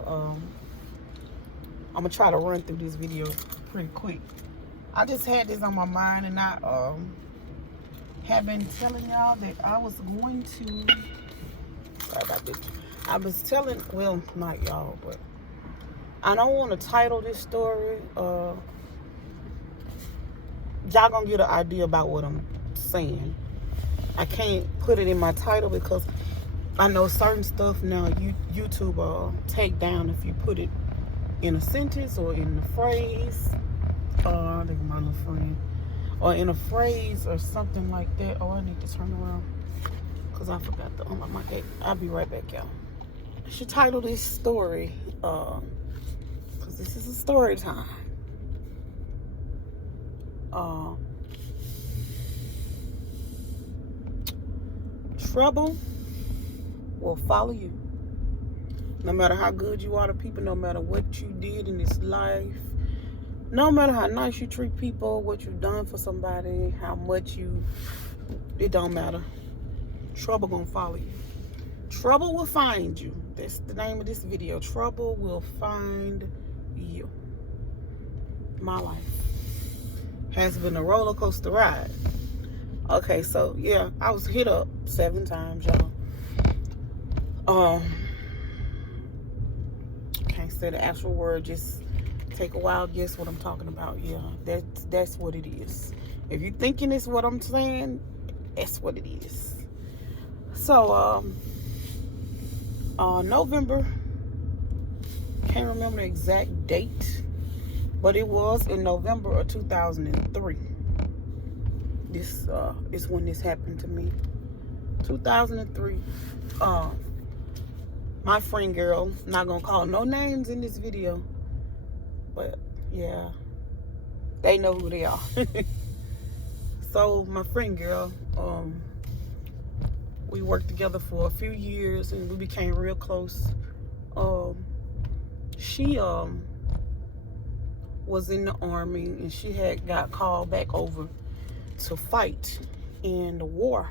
So I'm gonna try to run through this video pretty quick. I just had this on my mind, and I have been telling y'all that I was going to. Sorry about this. I was telling, well, not y'all, but I don't want to title this story. Y'all gonna get an idea about what I'm saying. I can't put it in my title because I know certain stuff now YouTube take down if you put it in a sentence or in a phrase. I think my little friend. Or in a phrase or something like that. Oh, I need to turn around because I forgot to unlock my gate. I'll be right back, y'all. I should title this story because this is a story time. Trouble will follow you. No matter how good you are to people, no matter what you did in this life, no matter how nice you treat people, what you've done for somebody, how much it don't matter. Trouble gonna follow you. Trouble will find you. That's the name of this video. Trouble will find you. My life has been a roller coaster ride. Okay, so yeah, I was hit up 7 times, y'all. Can't say the actual word, just take a wild guess what I'm talking about. Yeah, that's what it is. If you're thinking it's what I'm saying, that's what it is. So November, can't remember the exact date, but it was in November of 2003. This is when this happened to me. 2003. My friend girl, not gonna call no names in this video, but yeah, they know who they are. So my friend girl, we worked together for a few years and we became real close. She was in the Army and she had got called back over to fight in the war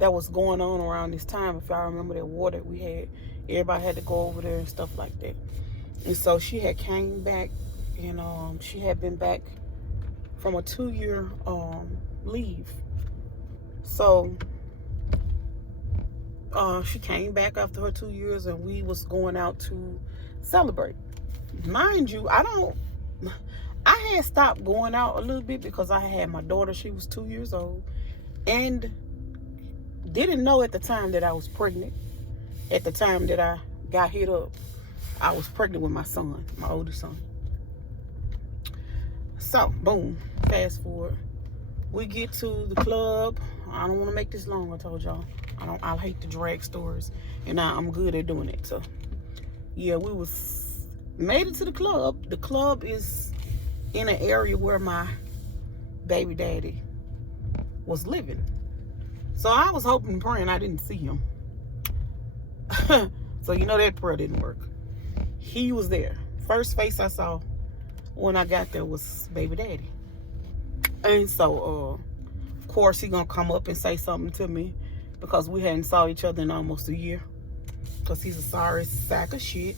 that was going on around this time. If y'all remember that war that we had, everybody had to go over there and stuff like that. And so she had came back, and she had been back from a 2-year leave. So she came back after her 2 years, and we was going out to celebrate. Mind you, I had stopped going out a little bit because I had my daughter. She was 2 years old, and didn't know at the time that I was pregnant. At the time that I got hit up, I was pregnant with my son, my oldest son. So, boom, fast forward. We get to the club. I don't want to make this long, I told y'all. I hate to drag stories, and I'm good at doing it. So, yeah, we made it to the club. The club is in an area where my baby daddy was living. So I was hoping and praying I didn't see him. So you know that prayer didn't work. He was there. First face I saw when I got there was baby daddy. And so of course he gonna come up and say something to me because we hadn't saw each other in almost a year. Because he's a sorry sack of shit.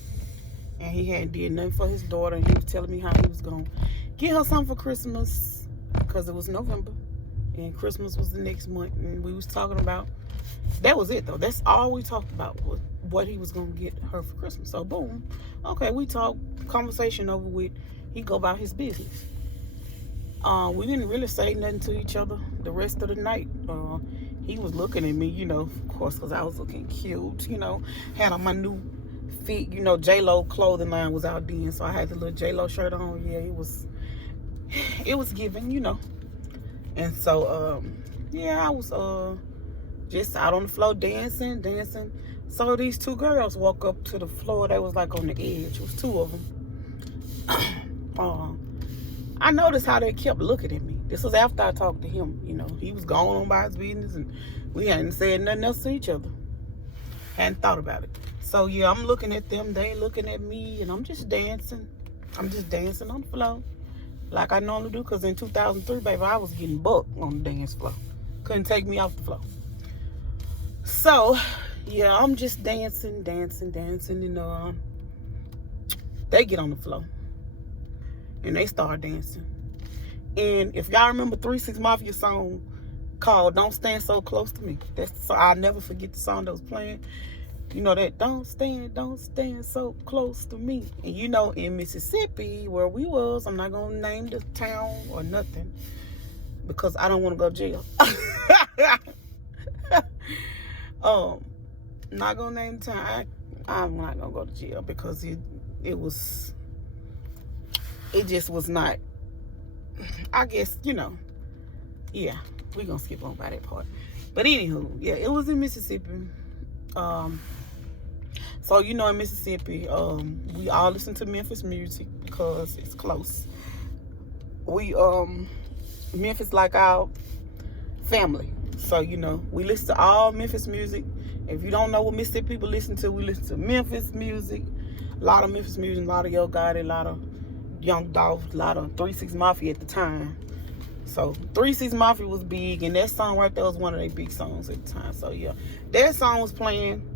And he hadn't did nothing for his daughter, and he was telling me how he was gonna get her something for Christmas because it was November and Christmas was the next month. And we was talking about, that was it though. That's all we talked about, was what he was gonna get her for Christmas. So boom, okay, we talked, conversation over with, he go about his business. We didn't really say nothing to each other the rest of the night. He was looking at me, of course, because I was looking cute, had on my new fit, J-Lo clothing line was out then, so I had the little J-Lo shirt on. Yeah, it was giving, And so yeah, I was just out on the floor dancing. So these 2 girls walk up to the floor. They was like on the edge. It was 2 of them. I noticed how they kept looking at me. This was after I talked to him. He was going on by his business, and we hadn't said nothing else to each other. Hadn't thought about it. So yeah, I'm looking at them, they looking at me, and I'm just dancing. I'm just dancing on the floor like I normally do, because in 2003, baby, I was getting bucked on the dance floor. Couldn't take me off the floor. So yeah, I'm just dancing, and They get on the floor and they start dancing. And if y'all remember 3 6 Mafia song called Don't Stand So Close to Me, so I'll never forget the song that was playing. You know that don't stand so close to me. And you know, in Mississippi where we was, I'm not gonna name the town or nothing because I don't want to go to jail. Not gonna name the town. I'm not gonna go to jail because it just was not. I guess, you know, yeah, we gonna skip on by that part. But anywho, yeah, it was in Mississippi. So you know, in Mississippi, we all listen to Memphis music because it's close. We Memphis like our family. So you know, we listen to all Memphis music. If you don't know what Mississippi people listen to, we listen to Memphis music. A lot of Memphis music, a lot of Yo Gotti, a lot of Young Dolph, a lot of 3 6 Mafia at the time. So 3 6 Mafia was big, and that song right there was one of their big songs at the time. So yeah, that song was playing.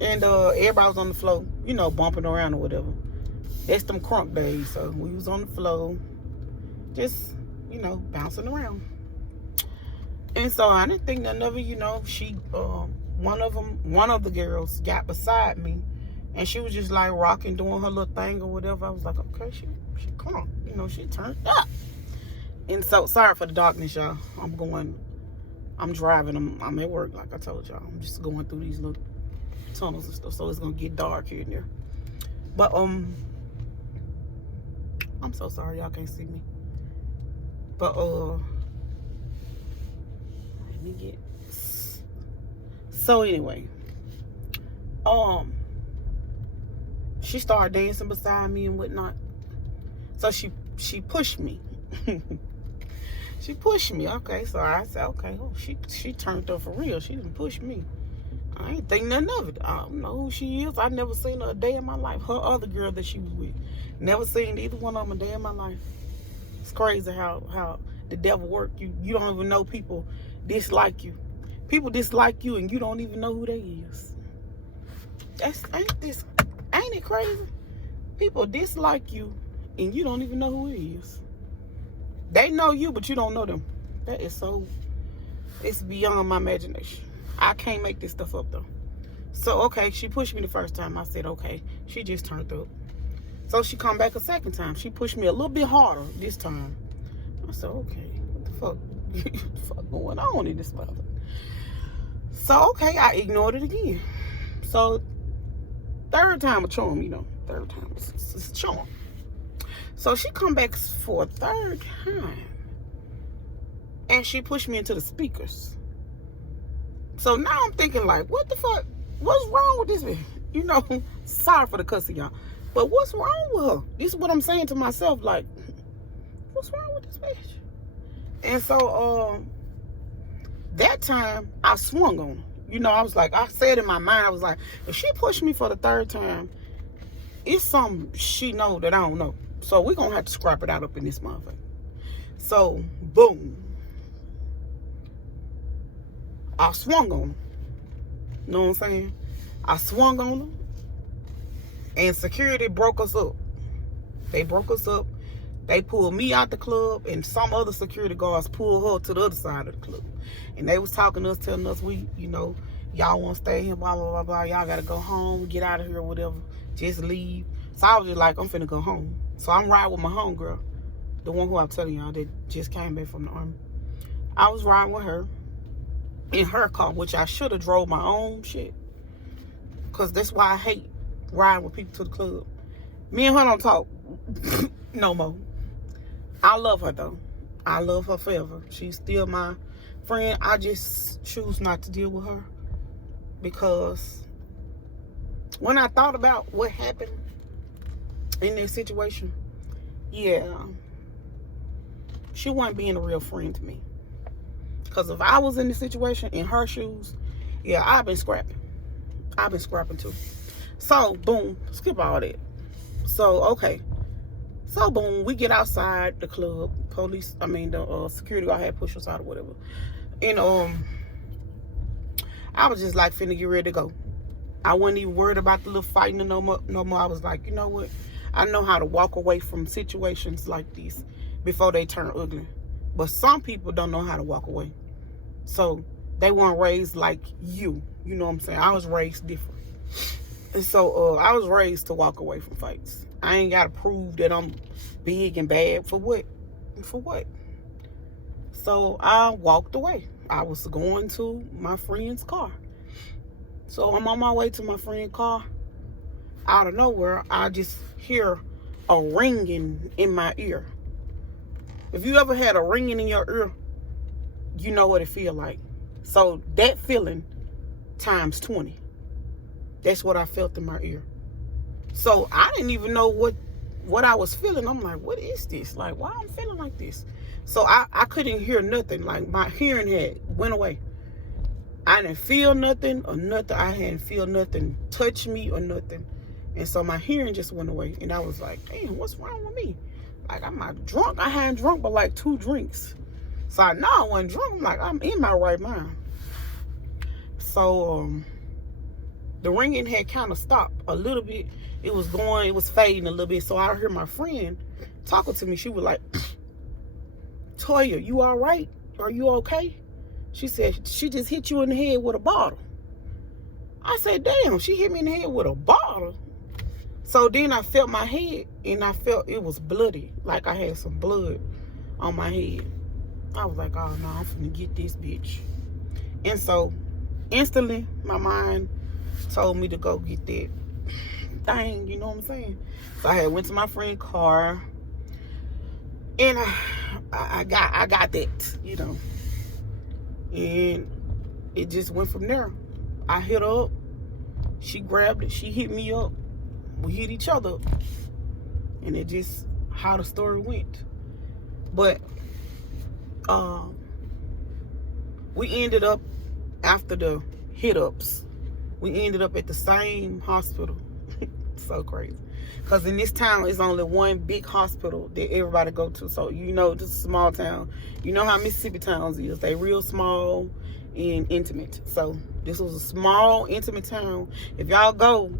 And everybody was on the floor, you know, bumping around or whatever. That's them crunk days. So we was on the floor, just, you know, bouncing around. And so I didn't think nothing of it, you know. She, one of the girls got beside me, and she was just like rocking, doing her little thing or whatever. I was like, okay, she crunk, you know, she turned up. And so, sorry for the darkness, y'all. I'm driving. I'm at work, like I told y'all. I'm just going through these little tunnels and stuff, so it's gonna get dark here and there. But I'm so sorry y'all can't see me. But let me get. So anyway, she started dancing beside me and whatnot. So she pushed me. She pushed me. Okay, so I said, okay, oh, she turned up for real. She didn't push me. I ain't think nothing of it. I don't know who she is. I never seen her a day in my life. Her other girl that she was with. Never seen either one of them a day in my life. It's crazy how the devil works. You don't even know people dislike you. People dislike you and you don't even know who they is. Ain't it crazy? People dislike you and you don't even know who it is. They know you, but you don't know them. That is so, it's beyond my imagination. I can't make this stuff up though. So, okay, she pushed me the first time. I said, okay, she just turned up. So she come back a second time. She pushed me a little bit harder this time. I said, okay, what the fuck, what the fuck going on in this mother? So, okay, I ignored it again. So, third time a charm, you know. Third time, it's a charm. So she come back for a third time. And she pushed me into the speakers. So now I'm thinking like, what the fuck? What's wrong with this bitch? You know, sorry for the cussing, y'all. But what's wrong with her? This is what I'm saying to myself, like, what's wrong with this bitch? And so, that time, I swung on her. You know, I was like, I said in my mind, I was like, if she pushed me for the third time, it's something she know that I don't know. So we're going to have to scrap it out up in this motherfucker. So, boom. I swung on her. You know what I'm saying? I swung on her. And security broke us up. They broke us up. They pulled me out the club, and some other security guards pulled her to the other side of the club. And they was talking to us, telling us, y'all want to stay here, blah, blah, blah, blah. Y'all got to go home, get out of here, or whatever. Just leave. So I was just like, I'm finna go home. So I'm riding with my homegirl, the one who I'm telling y'all that just came back from the army. I was riding with her in her car, which I should have drove my own shit. Because that's why I hate riding with people to the club. Me and her don't talk no more. I love her though. I love her forever. She's still my friend. I just choose not to deal with her because when I thought about what happened in this situation, yeah, she wasn't being a real friend to me. Because if I was in the situation, in her shoes, yeah, I've been scrapping. I've been scrapping too. So, boom, skip all that. So, okay. So, boom, we get outside the club. The security guard had pushed us out or whatever. And, I was just like finna get ready to go. I wasn't even worried about the little fighting no more. No more. I was like, you know what? I know how to walk away from situations like this before they turn ugly. But some people don't know how to walk away. So they weren't raised like you. You know what I'm saying? I was raised different. And so I was raised to walk away from fights. I ain't got to prove that I'm big and bad. For what? For what? So I walked away. I was going to my friend's car. So I'm on my way to my friend's car. Out of nowhere, I just hear a ringing in my ear. If you ever had a ringing in your ear, you know what it feel like. So that feeling times 20. That's what I felt in my ear. So I didn't even know what I was feeling. I'm like, what is this? Like, why I'm feeling like this? So I couldn't hear nothing. Like, my hearing had went away. I didn't feel nothing or nothing. I hadn't feel nothing touch me or nothing. And so my hearing just went away. And I was like, damn, what's wrong with me? Like, I'm not drunk. I hadn't drunk but like 2 drinks. So I know I wasn't drunk. I'm like, I'm in my right mind. So the ringing had kind of stopped a little bit. It was fading a little bit. So I heard my friend talking to me. She was like, Toya, you all right? Are you okay? She said, she just hit you in the head with a bottle. I said, damn, she hit me in the head with a bottle. So then I felt my head, and I felt it was bloody, like I had some blood on my head. I was like, oh no, I'm finna get this bitch. And so instantly my mind told me to go get that thing, you know what I'm saying? So I had went to my friend's car, and I got that, you know. And it just went from there. I hit her up. She grabbed it. She hit me up. We hit each other up. And it just how the story went. But we ended up, after the hit-ups, we ended up at the same hospital. So crazy. Because in this town, it's only one big hospital that everybody go to. So, you know, this is a small town. You know how Mississippi towns is. They real small and intimate. So, this was a small, intimate town. If y'all go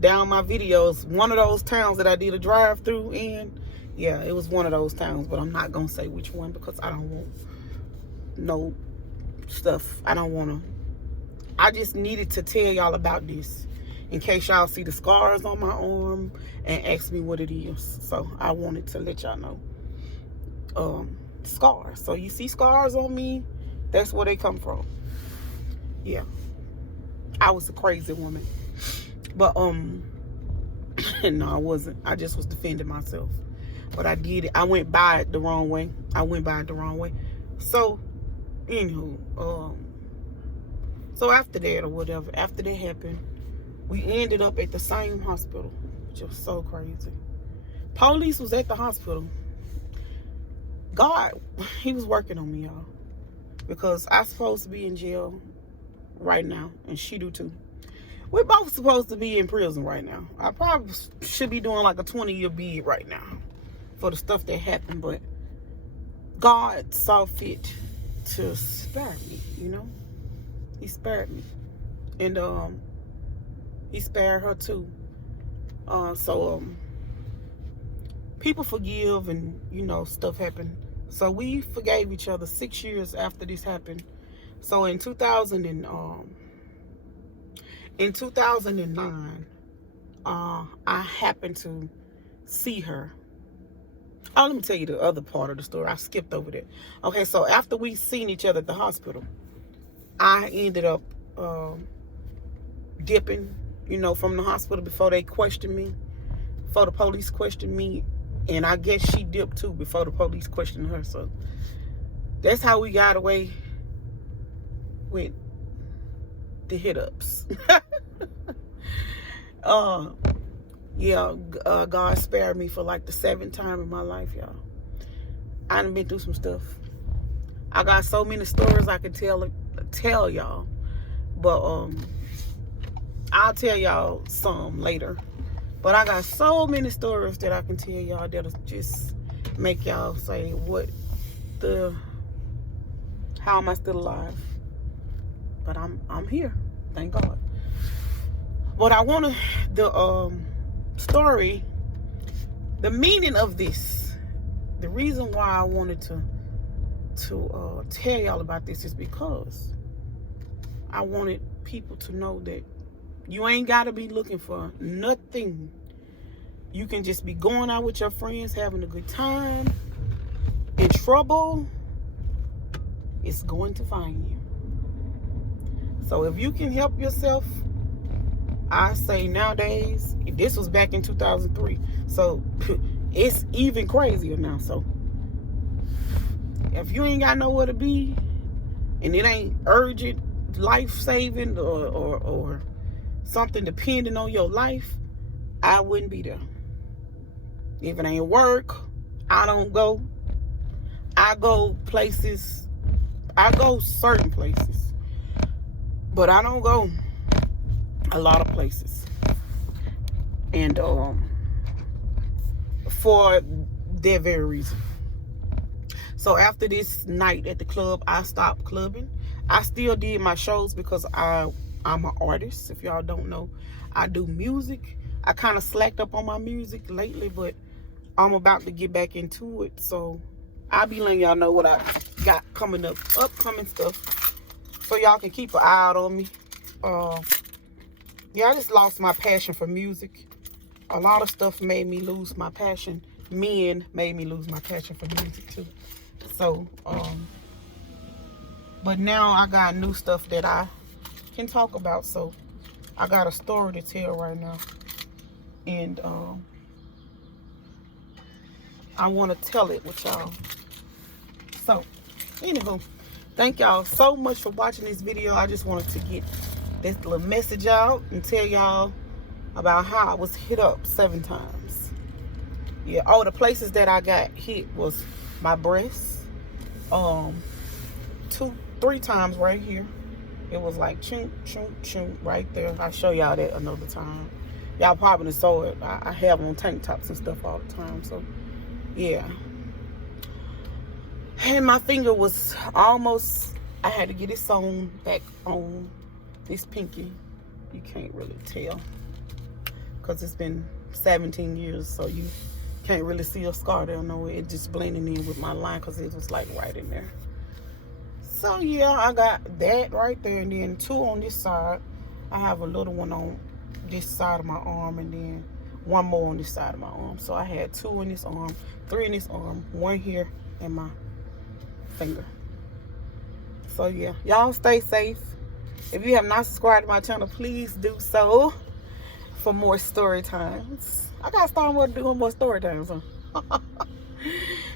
down my videos, one of those towns that I did a drive-through in, yeah, it was one of those towns. But I'm not going to say which one because I don't want no stuff. I don't want to. I just needed to tell y'all about this in case y'all see the scars on my arm and ask me what it is. So I wanted to let y'all know. Scars. So you see scars on me, that's where they come from. Yeah. I was a crazy woman. But no, I wasn't. I just was defending myself. But I did it. I went by it the wrong way. So, anywho, so after that or whatever, after that happened, we ended up at the same hospital, which was so crazy. Police was at the hospital. God, he was working on me, y'all. Because I'm supposed to be in jail right now, and she do too. We're both supposed to be in prison right now. I probably should be doing like a 20-year bid right now for the stuff that happened, but God saw fit to spare me, you know? He spared me. And he spared her too. So people forgive, and you know, stuff happened. So we forgave each other 6 years after this happened. So in 2009, I happened to see her. Oh, let me tell you the other part of the story. I skipped over that. Okay, so after we seen each other at the hospital, I ended up dipping, you know, from the hospital before they questioned me, before the police questioned me. And I guess she dipped too before the police questioned her. So that's how we got away with the hit-ups. Yeah, God spared me for like the 7th time in my life, y'all. I done been through some stuff. I got so many stories I could tell y'all, but I'll tell y'all some later. But I got so many stories that I can tell y'all that'll just make y'all say, how am I still alive? But I'm here, thank God. But I wanted the story, the meaning of this, the reason why I wanted to tell y'all about this is because I wanted people to know that you ain't got to be looking for nothing. You can just be going out with your friends, having a good time. In trouble, it's going to find you. So if you can help yourself, I say nowadays, this was back in 2003, so it's even crazier now. So if you ain't got nowhere to be, and it ain't urgent, life-saving, or something depending on your life, I wouldn't be there. If it ain't work, I don't go. I go places. I go certain places, but I don't go a lot of places. And for that very reason. So after this night at the club, I stopped clubbing. I still did my shows because I'm an artist. If y'all don't know, I do music. I kind of slacked up on my music lately, but I'm about to get back into it. So I'll be letting y'all know what I got coming up, upcoming stuff, so y'all can keep an eye out on me. Yeah, I just lost my passion for music. A lot of stuff made me lose my passion. Men made me lose my passion for music too. So, but now I got new stuff that I can talk about. So I got a story to tell right now. And I want to tell it with y'all. So, anywho, thank y'all so much for watching this video. I just wanted to get this little message out and tell y'all about how I was hit up 7 times. Yeah, oh, the places that I got hit was my breasts. 3 times right here. It was like chunk, chunk, chunk right there. I'll show y'all that another time. Y'all probably saw it. I have on tank tops and stuff all the time. So, yeah. And my finger was almost, I had to get it sewn back on this pinky. You can't really tell because it's been 17 years, so you can't really see a scar there. No, it just blended in with my line because it was like right in there. So yeah, I got that right there, and then 2 on this side. I have a little one on this side of my arm, and then 1 more on this side of my arm. So I had 2 in this arm, 3 in this arm, 1 here, and my finger. So yeah, y'all stay safe. If you have not subscribed to my channel, please do so for more story times. I gotta start doing more story times, huh?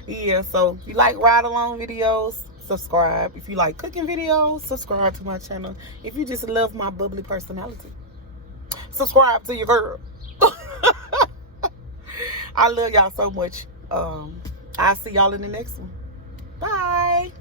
Yeah, so if you like ride along videos, subscribe. If you like cooking videos, subscribe to my channel. If you just love my bubbly personality, subscribe to your girl. I love y'all so much. I'll see y'all in the next one. Bye.